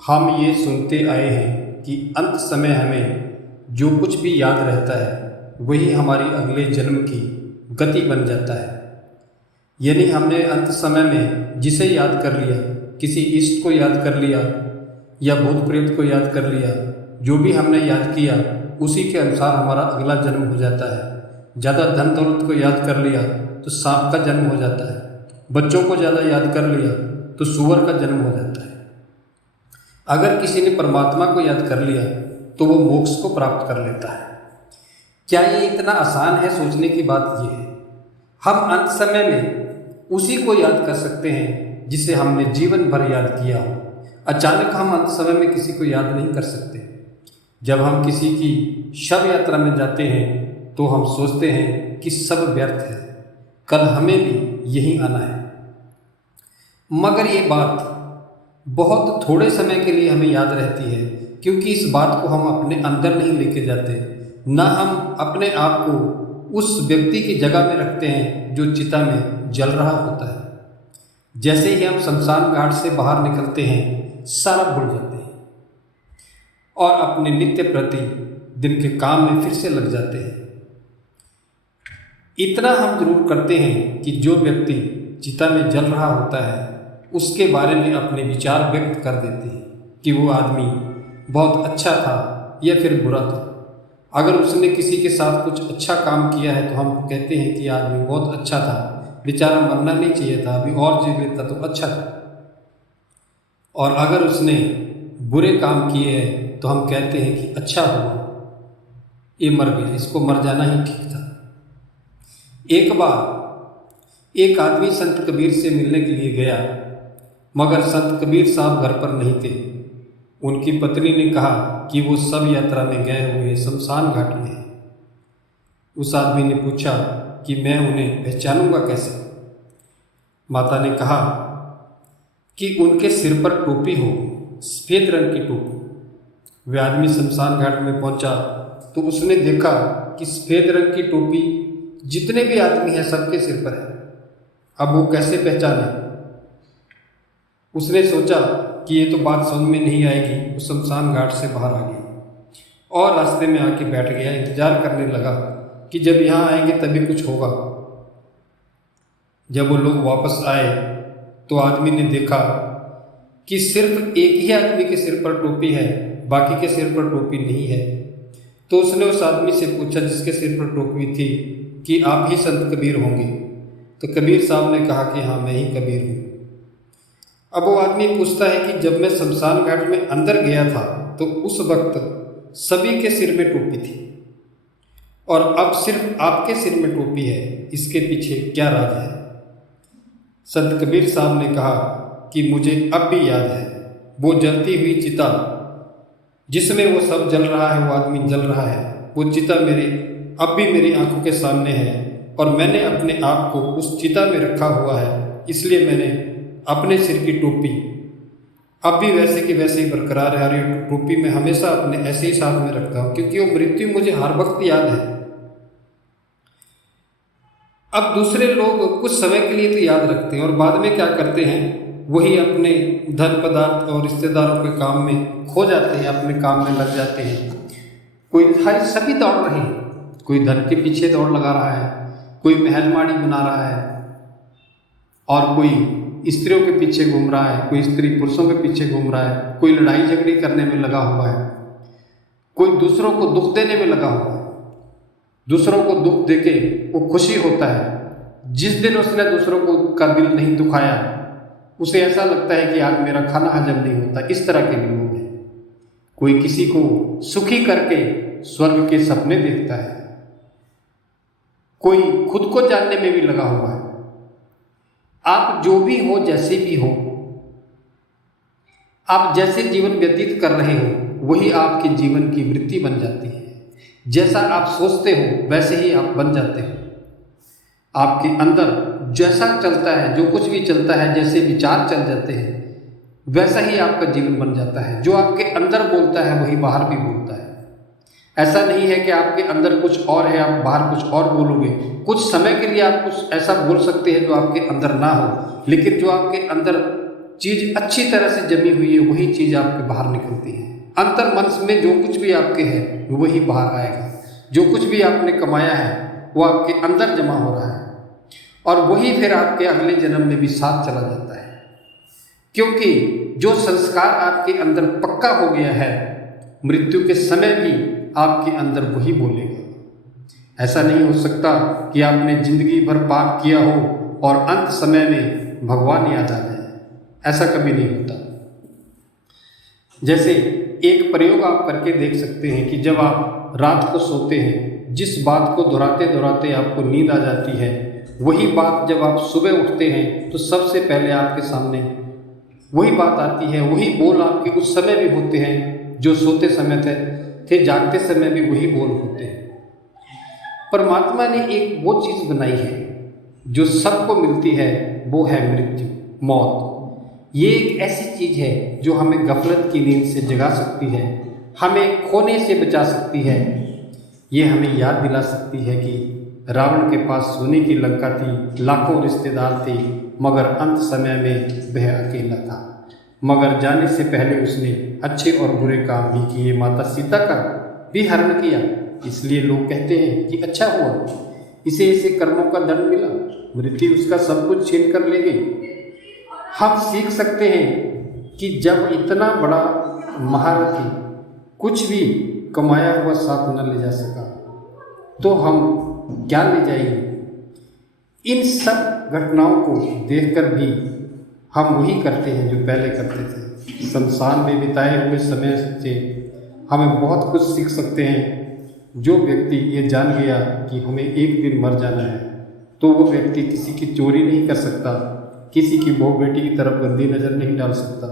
हम ये सुनते आए हैं कि अंत समय हमें जो कुछ भी याद रहता है वही हमारी अगले जन्म की गति बन जाता है। यानी हमने अंत समय में जिसे याद कर लिया, किसी इष्ट को याद कर लिया या भूत प्रेत को याद कर लिया, जो भी हमने याद किया उसी के अनुसार हमारा अगला जन्म हो जाता है। ज़्यादा धन दौलत को याद कर लिया तो सांप का जन्म हो जाता है, बच्चों को ज़्यादा याद कर लिया तो सूअर का जन्म हो जाता है। अगर किसी ने परमात्मा को याद कर लिया तो वो मोक्ष को प्राप्त कर लेता है। क्या ये इतना आसान है? सोचने की बात ये है, हम अंत समय में उसी को याद कर सकते हैं जिसे हमने जीवन भर याद किया हो। अचानक हम अंत समय में किसी को याद नहीं कर सकते। जब हम किसी की शव यात्रा में जाते हैं तो हम सोचते हैं कि सब व्यर्थ है, कल हमें भी यहीं आना है। मगर ये बात बहुत थोड़े समय के लिए हमें याद रहती है, क्योंकि इस बात को हम अपने अंदर नहीं लेके जाते, ना हम अपने आप को उस व्यक्ति की जगह में रखते हैं जो चिता में जल रहा होता है। जैसे ही हम शमशान घाट से बाहर निकलते हैं सारा भूल जाते हैं और अपने नित्य प्रति दिन के काम में फिर से लग जाते हैं। इतना हम जरूर करते हैं कि जो व्यक्ति चिता में जल रहा होता है उसके बारे में अपने विचार व्यक्त कर देते हैं कि वो आदमी बहुत अच्छा था या फिर बुरा था। अगर उसने किसी के साथ कुछ अच्छा काम किया है तो हम कहते हैं कि आदमी बहुत अच्छा था, बेचारा मरना नहीं चाहिए था, अभी और जी लेता तो अच्छा था। और अगर उसने बुरे काम किए हैं तो हम कहते हैं कि अच्छा हुआ ये मर गया, इसको मर जाना ही ठीक था। एक बार एक आदमी संत कबीर से मिलने के लिए गया, मगर संत कबीर साहब घर पर नहीं थे। उनकी पत्नी ने कहा कि वो सब यात्रा में गए हुए शमशान घाट में हैं। उस आदमी ने पूछा कि मैं उन्हें पहचानूंगा कैसे? माता ने कहा कि उनके सिर पर टोपी हो, सफ़ेद रंग की टोपी। वह आदमी शमशान घाट में पहुंचा तो उसने देखा कि सफ़ेद रंग की टोपी जितने भी आदमी हैं सबके सिर पर है। अब वो कैसे पहचाने? उसने सोचा कि ये तो बात समझ में नहीं आएगी। वो शमशान घाट से बाहर आ गया और रास्ते में आके बैठ गया। इंतजार करने लगा कि जब यहाँ आएंगे तभी कुछ होगा। जब वो लोग वापस आए तो आदमी ने देखा कि सिर्फ एक ही आदमी के सिर पर टोपी है, बाकी के सिर पर टोपी नहीं है। तो उसने उस आदमी से पूछा जिसके सिर पर टोपी थी कि आप ही संत कबीर होंगे? तो कबीर साहब ने कहा कि हाँ मैं ही कबीर हूँ। अब वो आदमी पूछता है कि जब मैं शमशान घाट में अंदर गया था तो उस वक्त सभी के सिर में टोपी थी और अब सिर्फ आपके सिर में टोपी है, इसके पीछे क्या राज है? संत कबीर साहब ने कहा कि मुझे अब भी याद है वो जलती हुई चिता जिसमें वो सब जल रहा है, वो आदमी जल रहा है, वो चिता अब भी मेरी आंखों के सामने है और मैंने अपने आप को उस चिता में रखा हुआ है। इसलिए मैंने अपने सिर की टोपी अब भी वैसे की वैसे ही बरकरार है और ये टोपी मैं हमेशा अपने ऐसे ही साथ में रखता हूँ, क्योंकि वो मृत्यु मुझे हर वक्त याद है। अब दूसरे लोग कुछ समय के लिए तो याद रखते हैं और बाद में क्या करते हैं, वही अपने धन पदार्थ और रिश्तेदारों के काम में खो जाते हैं, अपने काम में लग जाते हैं। सभी दौड़ रहे हैं, कोई धन के पीछे दौड़ लगा रहा है, कोई महल माड़ी बना रहा है और कोई स्त्रियों के पीछे घूम रहा है, कोई स्त्री पुरुषों के पीछे घूम रहा है, कोई लड़ाई झगड़ी करने में लगा हुआ है, कोई दूसरों को दुख देने में लगा हुआ है। दूसरों को दुख देके वो खुशी होता है। जिस दिन उसने दूसरों को का दिल नहीं दुखाया उसे ऐसा लगता है कि आज मेरा खाना हजम नहीं होता। इस तरह के लोग हैं। कोई किसी को सुखी करके स्वर्ग के सपने देखता है, कोई खुद को जानने में भी लगा हुआ है। आप जो भी हो, जैसे भी हो, आप जैसे जीवन व्यतीत कर रहे हो वही आपके जीवन की वृत्ति बन जाती है। जैसा आप सोचते हो वैसे ही आप बन जाते हो। आपके अंदर जैसा चलता है, जो कुछ भी चलता है, जैसे विचार चल जाते हैं वैसा ही आपका जीवन बन जाता है। जो आपके अंदर बोलता है वही बाहर भी बोलता है। ऐसा नहीं है कि आपके अंदर कुछ और है, आप बाहर कुछ और बोलोगे। कुछ समय के लिए आप कुछ ऐसा बोल सकते हैं जो आपके अंदर ना हो, लेकिन जो आपके अंदर चीज़ अच्छी तरह से जमी हुई है वही चीज़ आपके बाहर निकलती है। अंतर मन में जो कुछ भी आपके है वही बाहर आएगा। जो कुछ भी आपने कमाया है वो आपके अंदर जमा हो रहा है और वही फिर आपके अगले जन्म में भी साथ चला जाता है, क्योंकि जो संस्कार आपके अंदर पक्का हो गया है मृत्यु के समय भी आपके अंदर वही बोलेगा। ऐसा नहीं हो सकता कि आपने जिंदगी भर पाप किया हो और अंत समय में भगवान याद आ जाए, ऐसा कभी नहीं होता। जैसे एक प्रयोग आप करके देख सकते हैं कि जब आप रात को सोते हैं, जिस बात को दोहराते दोहराते आपको नींद आ जाती है वही बात जब आप सुबह उठते हैं तो सबसे पहले आपके सामने वही बात आती है। वही बोल आपके उस समय भी होते हैं जो सोते समय थे जागते समय भी वही बोल होते हैं। परमात्मा ने एक वो चीज़ बनाई है जो सबको मिलती है, वो है मृत्यु, मौत। ये एक ऐसी चीज़ है जो हमें गफलत की नींद से जगा सकती है, हमें खोने से बचा सकती है। ये हमें याद दिला सकती है कि रावण के पास सोने की लंका थी, लाखों रिश्तेदार थे, मगर अंत समय में वह अकेला था। मगर जाने से पहले उसने अच्छे और बुरे काम भी किए, माता सीता का भी हरण किया। इसलिए लोग कहते हैं कि अच्छा हुआ इसे ऐसे कर्मों का दंड मिला, मृत्यु उसका सब कुछ छीन कर ले गई। हम सीख सकते हैं कि जब इतना बड़ा महारथी कुछ भी कमाया हुआ साथ न ले जा सका तो हम क्या ले जाएंगे। इन सब घटनाओं को देखकर भी हम वही करते हैं जो पहले करते थे। संसार में बिताए हुए समय से हमें बहुत कुछ सीख सकते हैं। जो व्यक्ति ये जान गया कि हमें एक दिन मर जाना है तो वो व्यक्ति किसी की चोरी नहीं कर सकता, किसी की बहू बेटी की तरफ गंदी नज़र नहीं डाल सकता,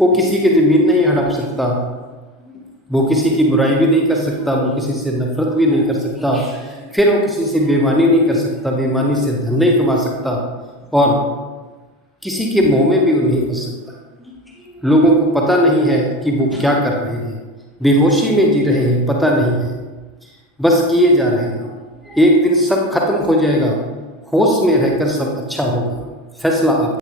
वो किसी की ज़मीन नहीं हड़प सकता, वो किसी की बुराई भी नहीं कर सकता, वो किसी से नफरत भी नहीं कर सकता, फिर वो किसी से बेईमानी नहीं कर सकता, बेईमानी से धन नहीं कमा सकता और किसी के मुँह में भी वो नहीं फंस सकता। लोगों को पता नहीं है कि वो क्या कर रहे हैं, बेहोशी में जी रहे हैं, पता नहीं है, बस किए जा रहे हैं। एक दिन सब खत्म हो जाएगा, होश में रहकर सब अच्छा होगा। फैसला आप